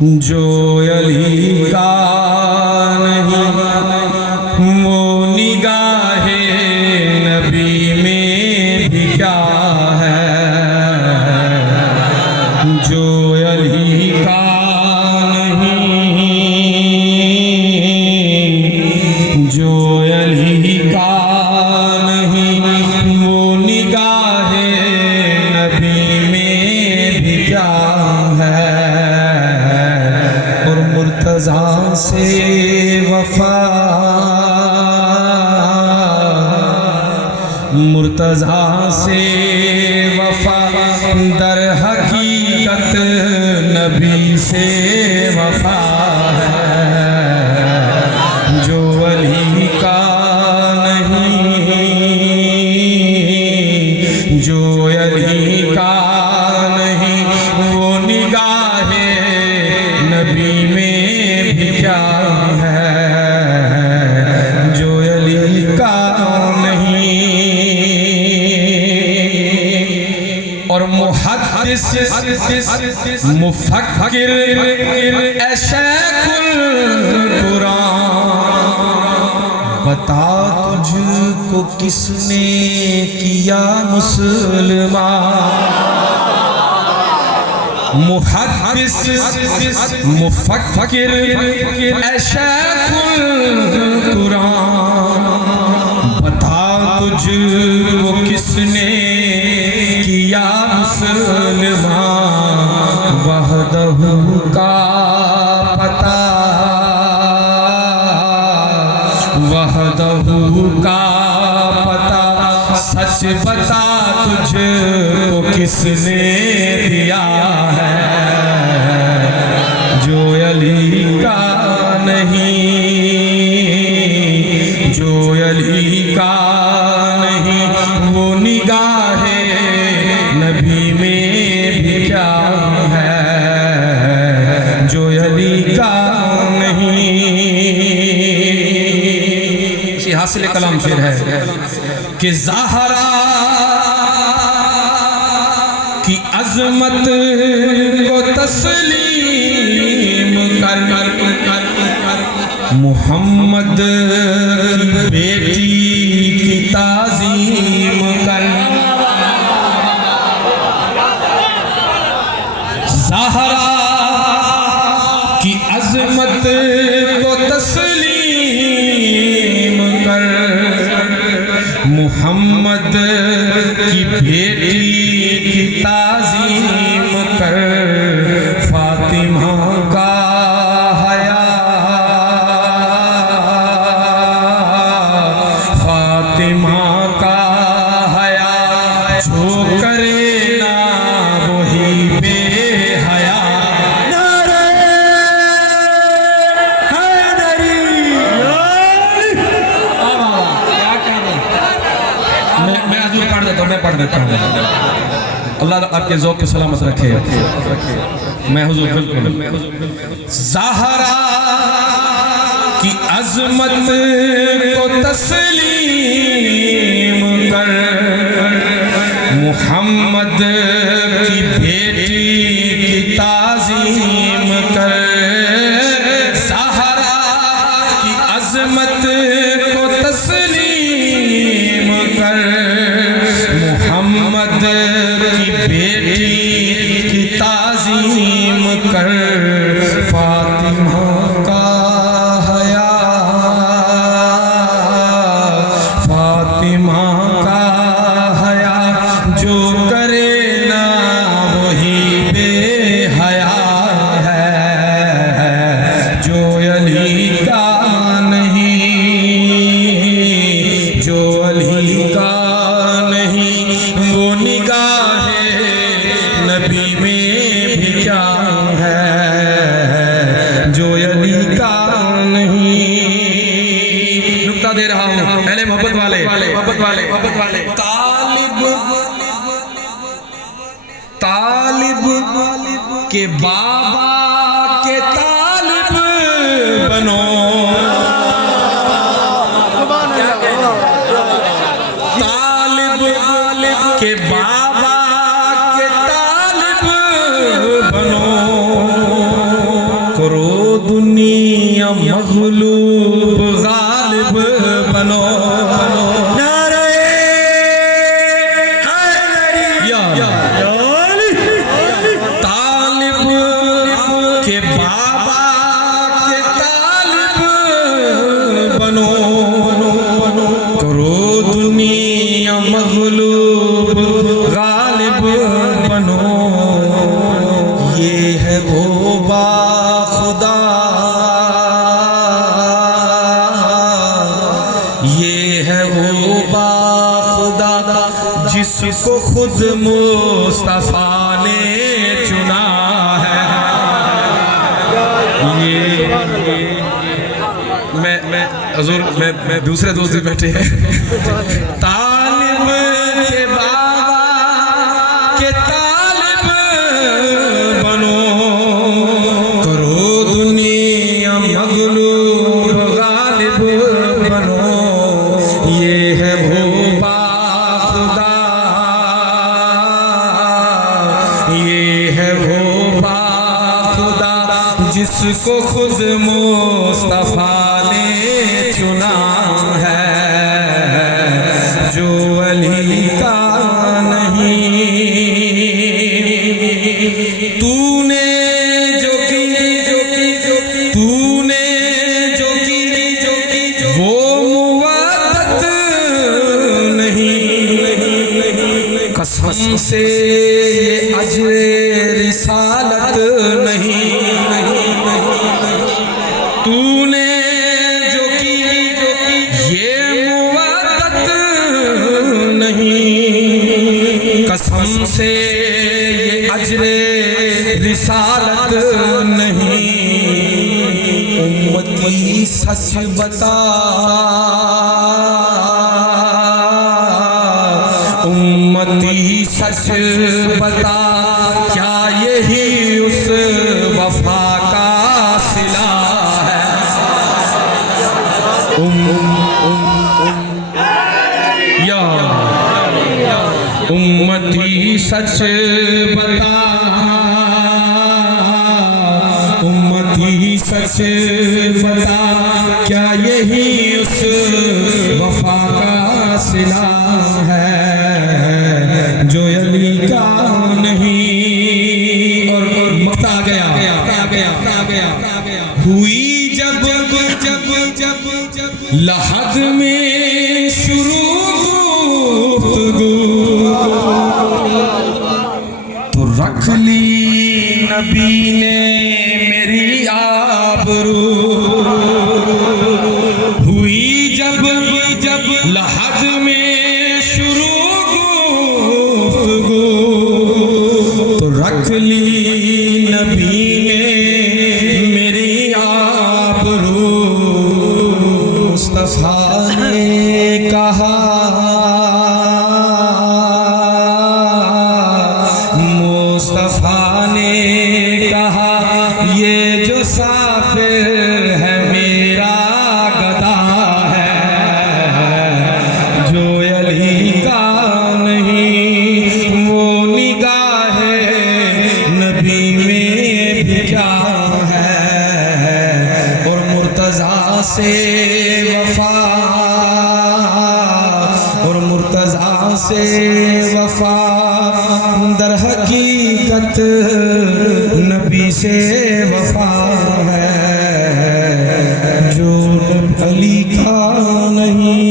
जो अली का नहीं वो निगाहे नबी में भी क्या है। जो अली का नहीं, जो अली का नहीं वो निगाहे नबी में भी क्या है। और मुर्तज़ा से वफा, मुर्तज़ा से वफा दर हकीकत नबी से वफा है। जो अली का नहीं, जो अली का नहीं वो निगाहे नबी में भी क्या है। जो अली का नहीं। और मुहद्दिस मुफक्किर शेखुल कुरान, बता तुझको किसने किया मुसलमान। मुहद्दिस मुफक्किर शेखुल कुरान, बता तुझको किसने किया मुसलमान। वहदहू का पता, वहदहू का पता सच बता तुझको किसने दिया है। जो अली का नहीं, जो अली का नहीं वो निगाहे नबी में भी क्या है। जो अली का नहीं। इसी हासिल कलाम शेर है कि ज़हरा की अज़मत को तस्लीम कर, मुहम्मद की बेटी की ताज़ीम कर। ज़हरा की अज़मत को तस्लीम कर, मुहम्मद की बेटी की ताज़ीम कर। फातिमा का हया, फातिमा का हया जो करे ना वही बेहया। मैं पढ़ देता हूँ। अल्लाह आपके ज़ौक़ को सलामत रखे। मैं हुज़ूर बिल्कुल। ज़हरा की अज़मत को तस्लीम कर, मुहम्मद की बेटी की ताज़ीम कर। ज़हरा की अज़मत को तस्लीम कर, मुहम्मद की बेटी की ताज़ीम कर। फातिमा का हया, फातिमा का हया जो करे ना वही बेहया है। जो अली का नहीं, जो अली का नहीं वो निगाहे नबी में भी क्या है। जो अली का नहीं। नुक्ता दे रहा हूँ पहले मोहब्बत वाले, मोहब्बत वाले, मोहब्बत वाले। तालिब, तालिब के बाबा के तालिब बनो। तालिब के बाबा के तालिब बनो। जिसको खुद मुस्तफा ने चुना है। ये मैं हजूर मैं दूसरे दोस्त भी बैठे हैं। तालिब के बाबा के तालिब बनो, करो दुनिया मगलूब गालिब बनो। ये है वो बाखुदा, ये है वो बाखुदा जिसको खुद मुस्तफा ने चुना है। जो अली का नहीं, तूने जो की तूने जो की वो मुवद्दत नहीं। कसम से ये अजरे रिसालत नहीं। तूने जो की ये मुवद्दत नहीं। कसम से ये अजरे रिसालत नहीं। उम्मती सच बता, उम्मती सच बता, क्या यही उस वफा का सिला है। या उम्मती सच बता, उम्मती सच बता, क्या यही उस वफा का सिला है जो अली का नहीं। और मक्ता आ गया। हुई जब लहद में शुरू गुफ्तगू, तो रख ली नबी ने मेरी आबरू। हुई जब लहद में शुरू गुफ्तगू, तो रख ली नबी ने मेरी आबरू। मुस्तफा ने कहा, मुस्तफा ने कहा, ये जो साफिर है मेरा गदा है। जो अली का नहीं वो निगाहे नबी में भी क्या है। और मुर्तजा से वफा, और मुर्तजा से वफा दर हकीकत नबी से वफा है। जो अली का नहीं।